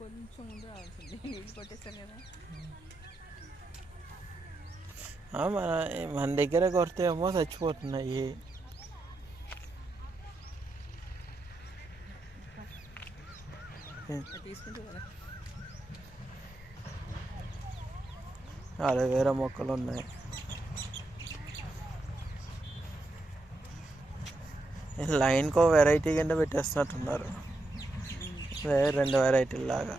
కొంచెం ముందు రావాల్సింది, నీళ్ళు కొట్టేస్తారు కదా. మన దగ్గర కొడితే ఏమో చచ్చిపోతున్నాయి. తీసుకుంటూ కదా అలోవేరా మొక్కలు ఉన్నాయి. లైన్కో వెరైటీ కింద పెట్టేస్తున్నట్టున్నారు, వేరే 2 వెరైటీలు లాగా.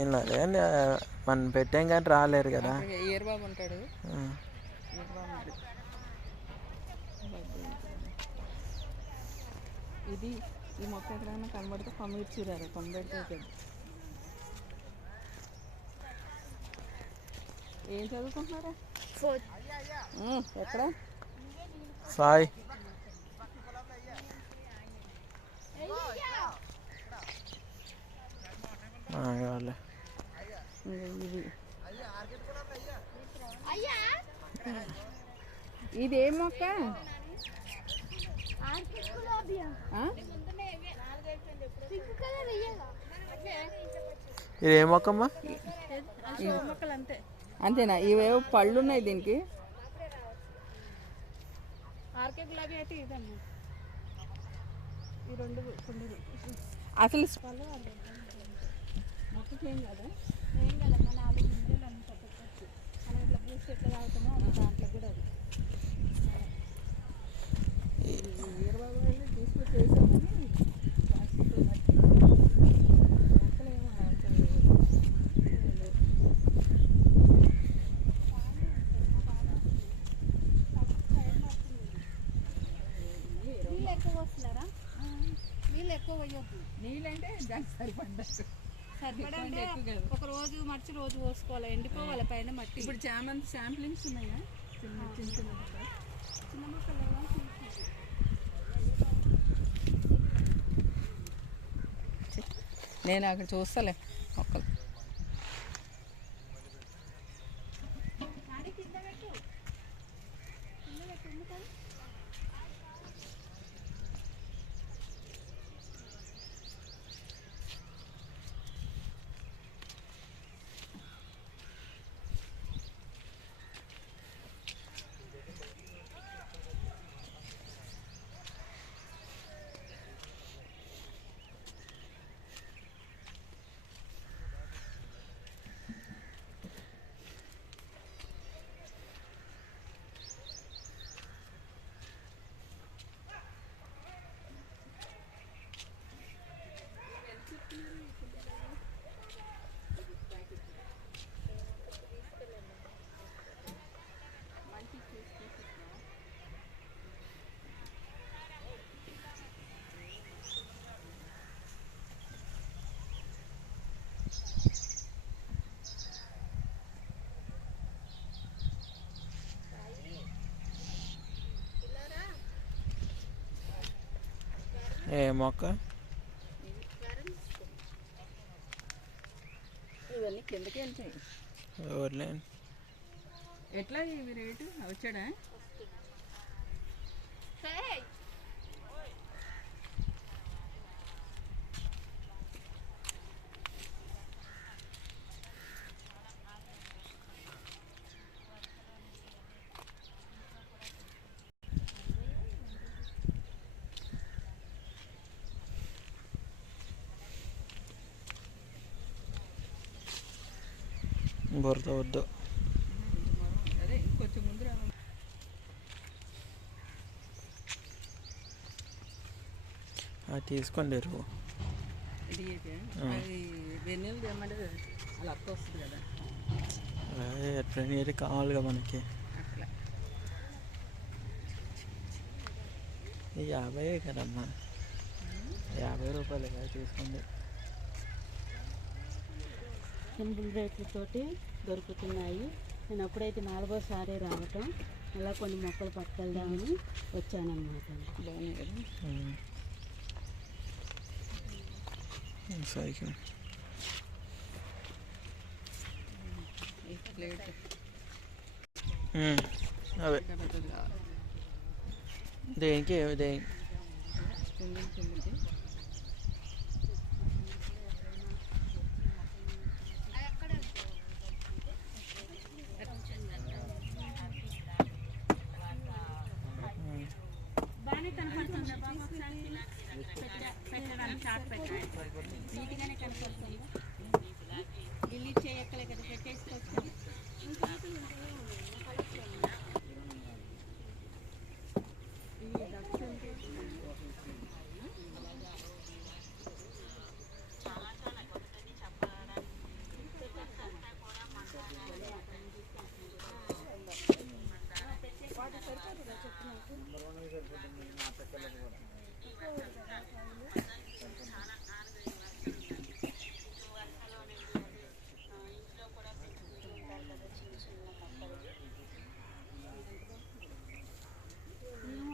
ఏం లేదు కానీ మనం పెట్టాం కానీ రాలేరు కదా. ఏర్బాబు ఉంటాడు, ఇది ఈ మొక్క ఎక్కడైనా కనబడితే కొమ్మిచ్చిరారు, కొనబెడితే. ఏం చదువుకుంటున్నారా? ఎక్కడ సాయి ఇది ఏ మొక్క? ఇది ఏ మొక్కమ్మా? అంతేనా? ఇవేవో పళ్ళు ఉన్నాయి దీనికి. అసలు మొక్కకి ఏం కదా, ఏం కదా, 4 గింజలు అన్ని పెట్టచ్చు. మనం ఇట్లా బూస్ట్ ఎట్లా తాగుతామో దాంట్లో కూడా అది తీసుకొచ్చి వేసామని ప్లాస్టిక్ మొక్కలు ఏమో నీళ్ళు ఎక్కువ వస్తున్నారా? నీళ్ళు ఎక్కువ వేయొద్దు. నీళ్ళు అంటే దానికి సరిపడ్డట్టు. సరిపడంటే ఒక రోజు మర్చి రోజు పోసుకోవాలి, ఎండిపోవాలి పైన మట్టి. ఇప్పుడు చామంతి శాంప్లింగ్స్ ఉన్నాయా? చిన్న చిన్న చిన్న మొక్కలు, చిన్న మొక్కలు. నేను అక్కడ చూస్తాలే మొక్కలు. ఏ మొక్క? ఇవన్నీ కిందకి వెళ్తాయి. ఎట్లా ఇవి రేటు వచ్చాడా? బురద వద్దు. అదే కొంచెం ముందు రావాలి. తీసుకోండి ఎరువు. ఇది అది వెన్నెలు తెమ్మంటే అలా అక్క వస్తుంది కదా, ఎట్లా నీరు కావాలిగా మనకి. అట్లా 50 కదమ్మా, 50 రూపాయలు కదా తీసుకోండి. సింపుల్ రేట్లతోటి దొరుకుతున్నాయి. నేను అప్పుడైతే 4వసారి రావటం, అలా కొన్ని మొక్కలు పట్టుకెళ్దామని వచ్చానన్నమాట. బాగున్నాయి కదా. సైకిల్ ప్లేట్ అవే ఇంకా పెద్దది కావాలి. దేనికి దేనికి కిందికి బాగానే కనపడుతుందా బాబు? ఒకసారి పెట్టడానికి చాట్ పెట్టాలి, నీట్గానే కనపడుతుంది. డిలీట్ చేయక్కలే కదా, పెట్టేసుకోవచ్చు.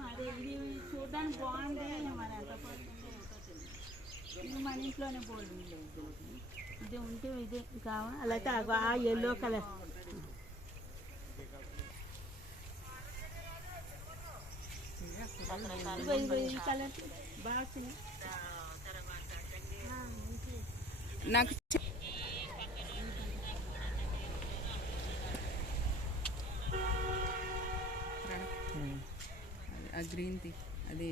అదే ఇది చూడడానికి బాగుంది, మరి ఎంత పడుతుందో ఎంతో తెలియదు. ఇది మన ఇంట్లోనే బోల్డ్ లేదు. ఇది ఉంటే ఇది కావా, అలాగే ఆ ఎల్లో కలర్ ఈ కలర్ బాగా వచ్చింది నాకు. ఆ గ్రీన్ టీ అది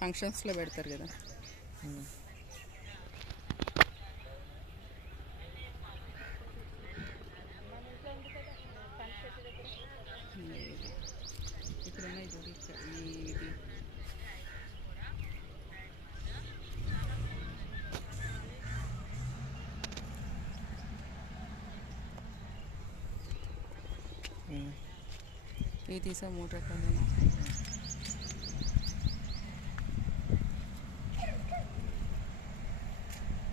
ఫంక్షన్స్లో పెడతారు కదా. ఇక్కడ ఉన్నాయి చూడు, ఇది ఇవి తీసా 3 రకాలు.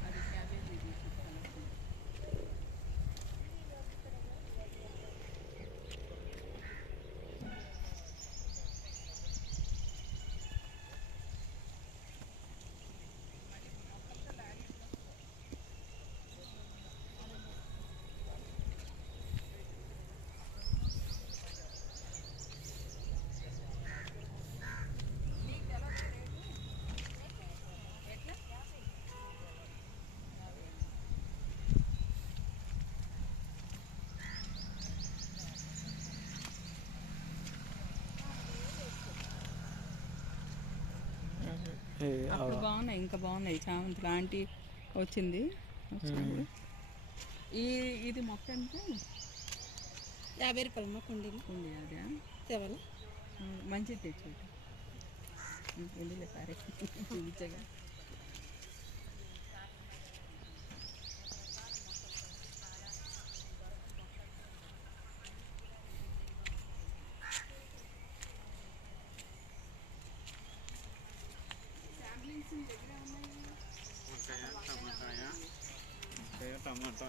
అది క్యాబేజీ తీసుకుంటాను. అప్పుడు బాగున్నాయి, ఇంకా బాగున్నాయి. చామంతి లాంటి వచ్చింది. ఇది మొక్క అంటే 50 రూపాయలు కుండీలు. ఉంది. అదే తేవాలి మంచిది తెచ్చు. ఎందులే సరే చూపించగా. టమాటా